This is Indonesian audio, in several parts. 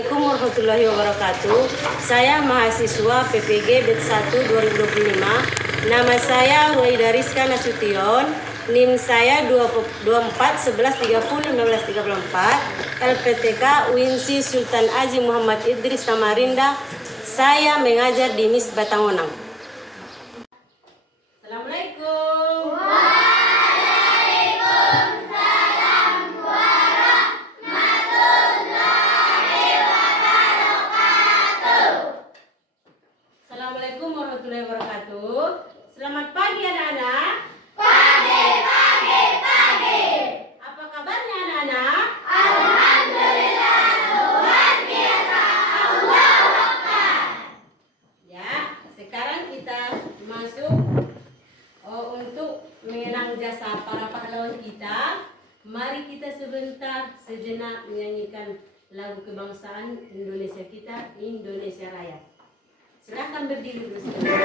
Assalamualaikum warahmatullahi wabarakatuh. Saya mahasiswa PPG BED 1 2025. Nama saya Ruwaida Rizka Nasution. NIM saya 2411301534. LPTK UINSI Sultan Haji Muhammad Idris Samarinda. Saya mengajar di MIS Batangonang. Assalamualaikum. Assalamualaikum warahmatullahi wabarakatuh. Selamat pagi anak-anak. Pagi. Apa kabarnya anak-anak? Alhamdulillah, luar biasa. Allahu Akbar. Ya, sekarang kita masuk untuk mengenang jasa para pahlawan kita. Mari kita sejenak menyanyikan lagu kebangsaan Indonesia kita, Indonesia Raya. Silahkan berdiri dulu sebentar.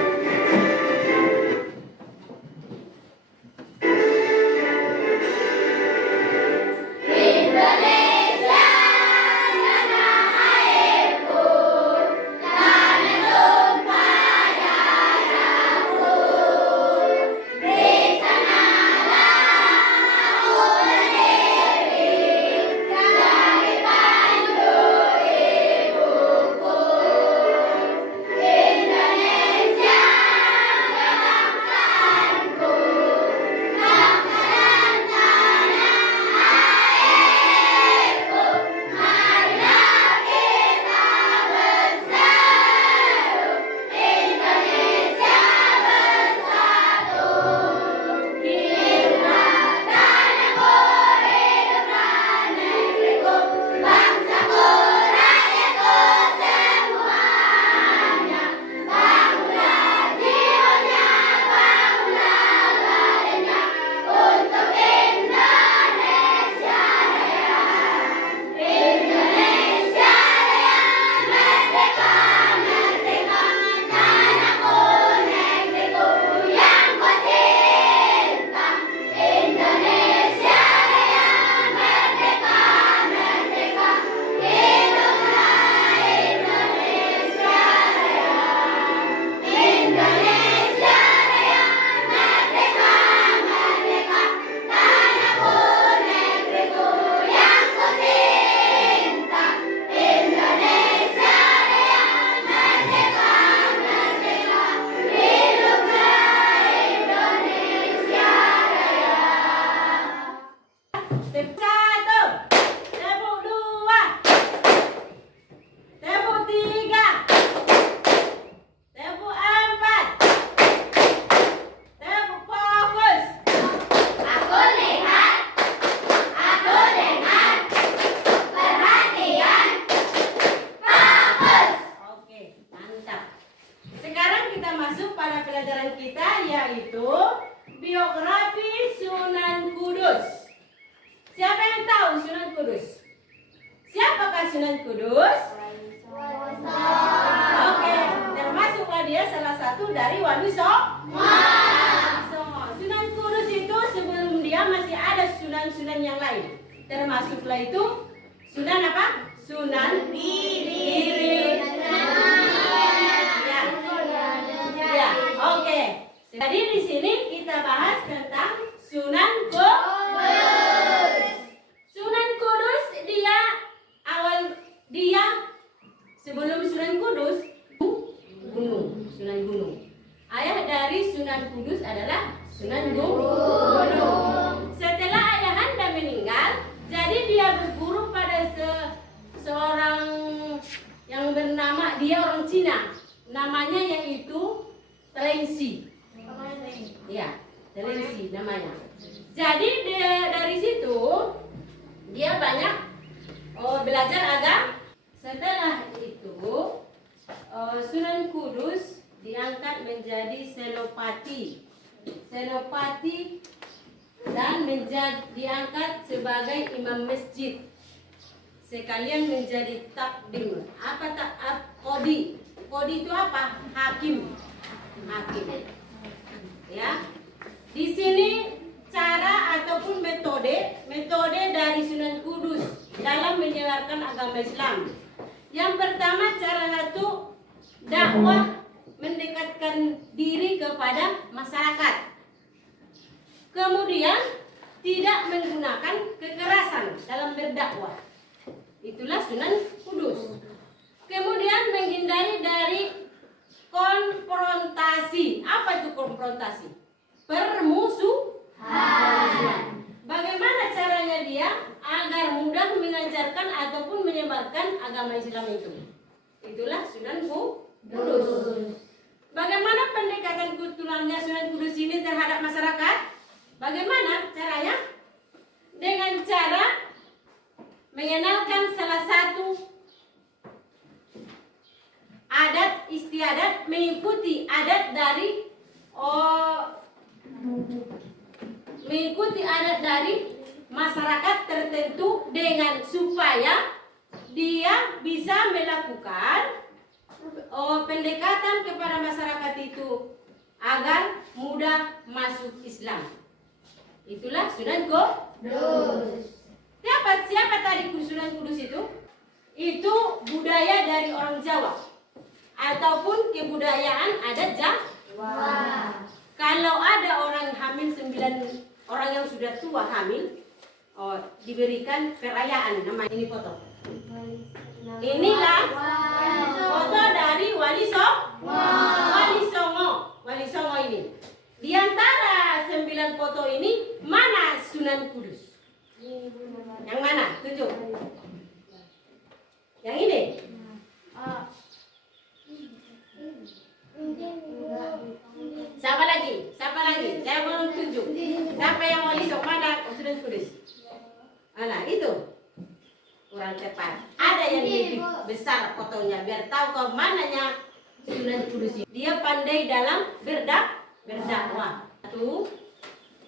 Pelajaran kita yaitu biografi Sunan Kudus. Siapa yang tahu Sunan Kudus? Siapakah Sunan Kudus? Oke, termasuklah dia salah satu dari Wali Songo. Sunan Kudus itu sebelum dia masih ada sunan-sunan yang lain. Termasuklah itu Sunan apa? Sunan Giri. Oke, jadi di sini kita bahas tentang Sunan Kudus. Sunan Kudus dia sebelum Sunan Kudus Sunan Gunung. Ayah dari Sunan Kudus adalah Sunan Gunung. Setelah ayahanda meninggal, jadi dia berguru pada seorang yang bernama, dia orang Cina. Namanya yaitu Telengsi. Ya, Telengsi namanya. Jadi dari situ dia banyak belajar agama. Setelah itu Sunan Kudus diangkat menjadi senopati dan diangkat sebagai imam masjid. Sekalian menjadi takdim. Kodi? Kodi itu apa? Hakim. Ya, di sini cara ataupun metode dari Sunan Kudus dalam menyebarkan agama Islam. Yang pertama, cara satu, dakwah mendekatkan diri kepada masyarakat. Kemudian tidak menggunakan kekerasan dalam berdakwah. Itulah Sunan Kudus. Kemudian menghindari dari konfrontasi. Apa itu konfrontasi? Permusuhan. Bagaimana caranya dia agar mudah mengajarkan ataupun menyebarkan agama Islam itu? Itulah Sunan Kudus. Bagaimana pendekatan kulturalnya Sunan Kudus ini terhadap masyarakat? Bagaimana caranya? Dengan cara mengenalkan salah satu adat istiadat, mengikuti adat dari masyarakat tertentu dengan supaya dia bisa melakukan pendekatan kepada masyarakat itu agar mudah masuk Islam. Itulah Sunan Kudus. Siapa tadi Sunan Kudus itu? Itu budaya dari orang Jawa ataupun kebudayaan adat Jawa. Kalau ada orang hamil 9, orang yang sudah tua hamil, diberikan perayaan, nama ini foto. Inilah foto dari Wali Songo ini. Di antara 9 foto ini, mana Sunan Kudus? Yang mana? Tunjuk. Yang ini. Siapa lagi? Saya belum tunjuk. Siapa yang Wali Songo? Mana Sunan Kudus? Nah, itu. Kurang tepat. Ada yang lebih besar fotonya biar tahu ke mananya Sunan Kudus ini. Dia pandai dalam berdakwah. Tuh.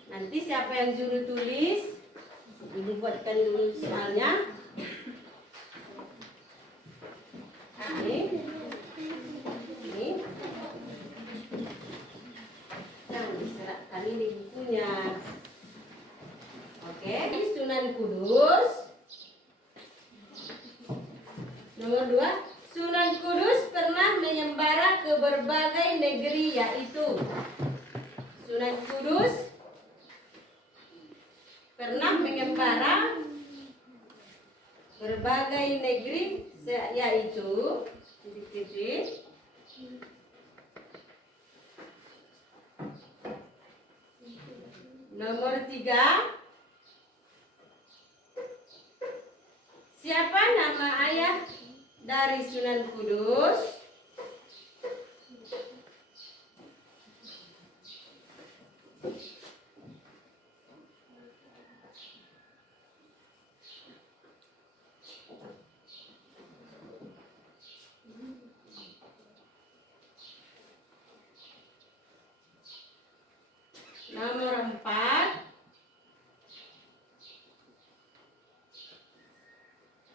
Nanti siapa yang juru tulis, ibu buatkan dulu soalnya. Ini. Jangan diserahkan ini bukunya. Oke, ini Sunan Kudus. Nomor 2, Sunan Kudus pernah mengembara ke berbagai negeri, yaitu Sunan Kudus pernah mengembara berbagai negeri, yaitu nomor 3, siapa nama ayah dari Sunan Kudus? Nomor 4,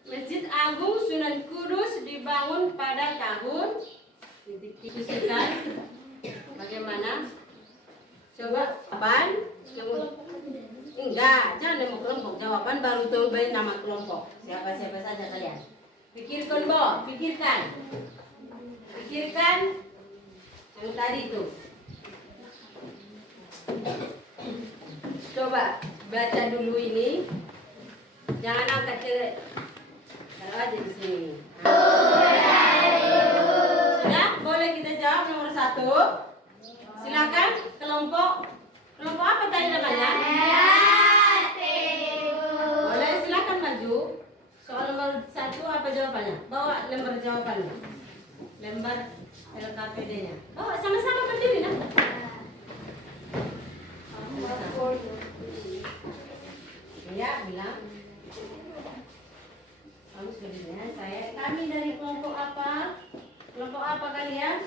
Masjid Agung Sunan Kudus dibangun pada tahun bagaimana? Coba kapan? Enggak, jangan nama kelompok. Jawaban baru tahu baik nama kelompok. Siapa saja kalian. Pikirkan, Pikirkan yang tadi itu. Coba baca dulu ini. Jangan angkat cewek. Taruh aja di sini. Sudah? Boleh kita jawab nomor 1. Silakan kelompok apa tadi namanya? Boleh, silakan maju. Soal nomor 1 apa jawabannya? Bawa lembar jawabannya. Lembar LKPD-nya. Bawa sama-sama berdiri nah. Ya, bilang. Kamu sebenarnya kami dari kelompok apa? Kelompok apa kalian?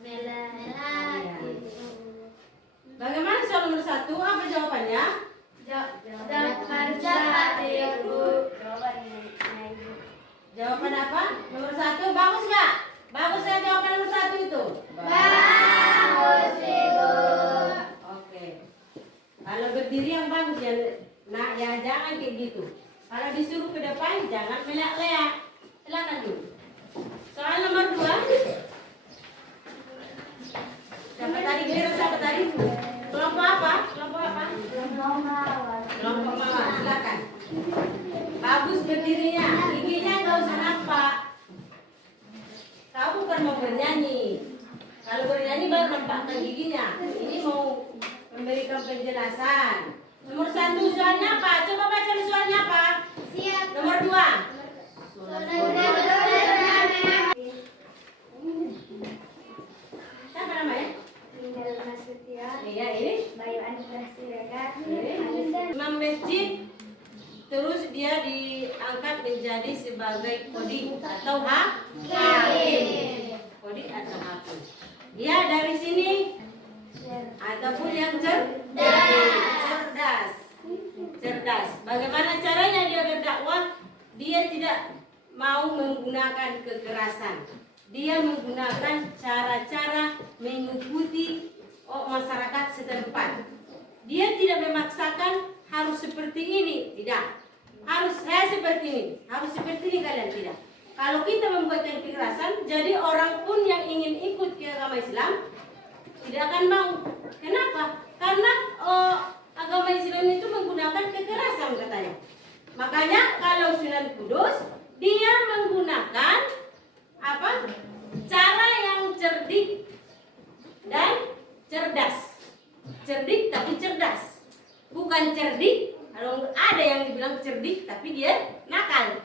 Merah. Bagaimana soal nomor 1? Apa jawabannya? Jawaban apa? Nomor 1 bagus nggak? Bagus nggak jawaban nomor 1 itu? Bagus Ibu. Oke. Kalau berdiri yang bagus ya. Nah, ya jangan kayak gitu. Kalau disuruh ke depan jangan meleak-leak. Silakan dulu. bagus berdirinya, giginya nggak usah nampak. Kau bukan mau bernyanyi. Kalau bernyanyi baru nampakkan giginya. Ini mau memberikan penjelasan. Nomor 1 soalnya apa? Coba baca soalnya apa? Siap. Nomor 2. Siapa namanya? Iya, ini Bayu Anugrah Siregar. imam masjid. Terus dia diangkat menjadi sebagai qadi atau hakim. Qadi atau hakim. Dia dari sini ataupun yang cerdas. Bagaimana caranya dia berdakwah? Dia tidak mau menggunakan kekerasan. Dia menggunakan cara-cara mengikuti masyarakat setempat. Dia tidak memaksakan harus seperti ini, tidak. Harus saya seperti ini, harus seperti ini kalian, tidak. Kalau kita membuatkan kekerasan, jadi orang pun yang ingin ikut ke agama Islam tidak akan mau. Kenapa? Karena agama Islam itu menggunakan kekerasan katanya. Makanya kalau Sunan Kudus dia menggunakan apa? Cara yang cerdik dan cerdas. Cerdik tapi cerdas. Bukan cerdik, kalau ada yang dibilang cerdik tapi dia nakal.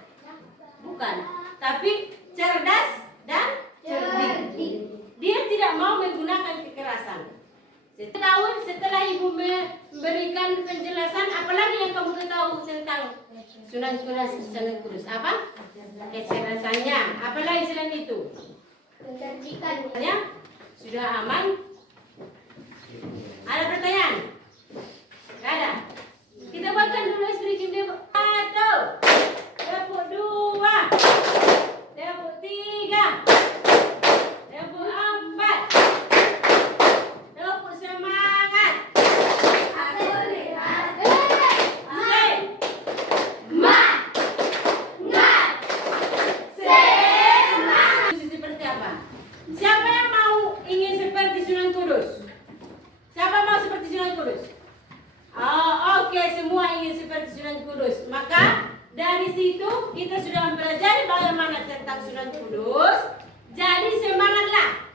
Bukan, tapi cerdas dan cerdik. Dia tidak mau menggunakan kekerasan. Setelah ibu memberikan penjelasan, apalagi yang kamu tahu tentang Sunan Kudus? Apa? Kecerdasannya. Apalagi selain itu? Kecerdikannya sudah aman. Ada pertanyaan? Gak ada. Kita buatkan dulu sedikit demo. 1, tepuk 2, tepuk 3, tepuk 4, tepuk semangat. Aku lihat seperti apa? Siapa yang mau ingin seperti Sunan Kudus? Siapa mau seperti Sunan Kudus? Oke, semua ingin seperti Sunan Kudus. Maka dari situ kita sudah mempelajari bagaimana tentang Sunan Kudus. Jadi semangatlah,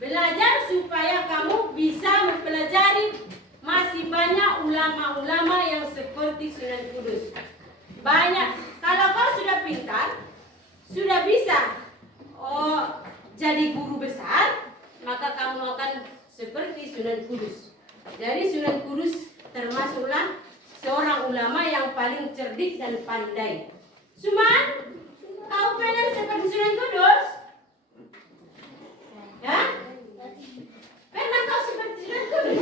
belajar supaya kamu bisa mempelajari. Masih banyak ulama-ulama yang seperti Sunan Kudus. Banyak. Kalau kau sudah pintar, sudah bisa jadi guru besar, maka kamu akan seperti Sunan Kudus. Jadi Sunan Kudus termasuklah seorang ulama yang paling cerdik dan pandai. Cuman, kau pengen seperti Sunan Kudus? Ya? Pernah kau seperti Sunan Kudus?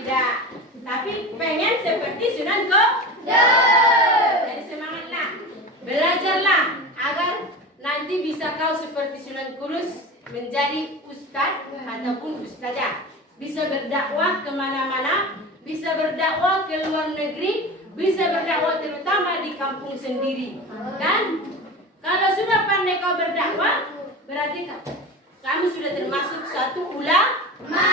Tidak. Tapi pengen seperti Sunan Kudus. Jadi semangatlah, belajarlah agar nanti bisa kau seperti Sunan Kudus menjadi ustadz ataupun ustazah. Bisa berdakwah kemana-mana, bisa berdakwah ke luar negeri, bisa berdakwah terutama di kampung sendiri. Dan kalau sudah pandai kau berdakwah, berarti kamu sudah termasuk satu ulama.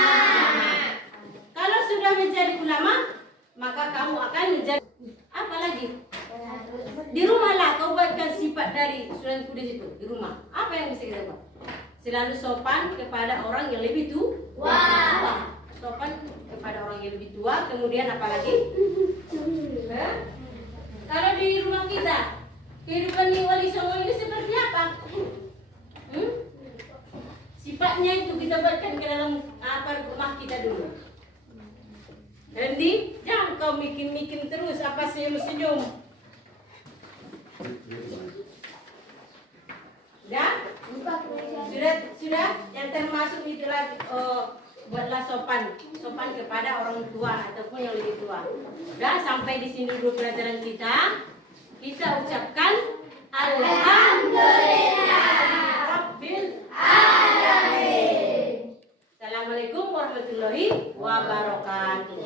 Kalau sudah menjadi ulama, maka kamu akan menjadi apa lagi? Di rumahlah kau buatkan sifat dari Sunan Kudus itu di rumah. Apa yang bisa kita buat? Selalu sopan kepada orang yang lebih tua. Sopan kepada orang yang lebih tua. Kemudian apa lagi? Kalau di rumah kita, kehidupan di Wali Songo ini seperti apa? Sifatnya itu kita buatkan ke dalam rumah kita dulu. Jadi jangan kau mikir-mikir terus apa senyum-senyum. Sudah yang termasuk itu lagi buatlah sopan kepada orang tua ataupun yang lebih tua. Sudah sampai di sini dulu pelajaran kita. Kita ucapkan Alhamdulillahirabbil alamin. Assalamualaikum warahmatullahi wabarakatuh.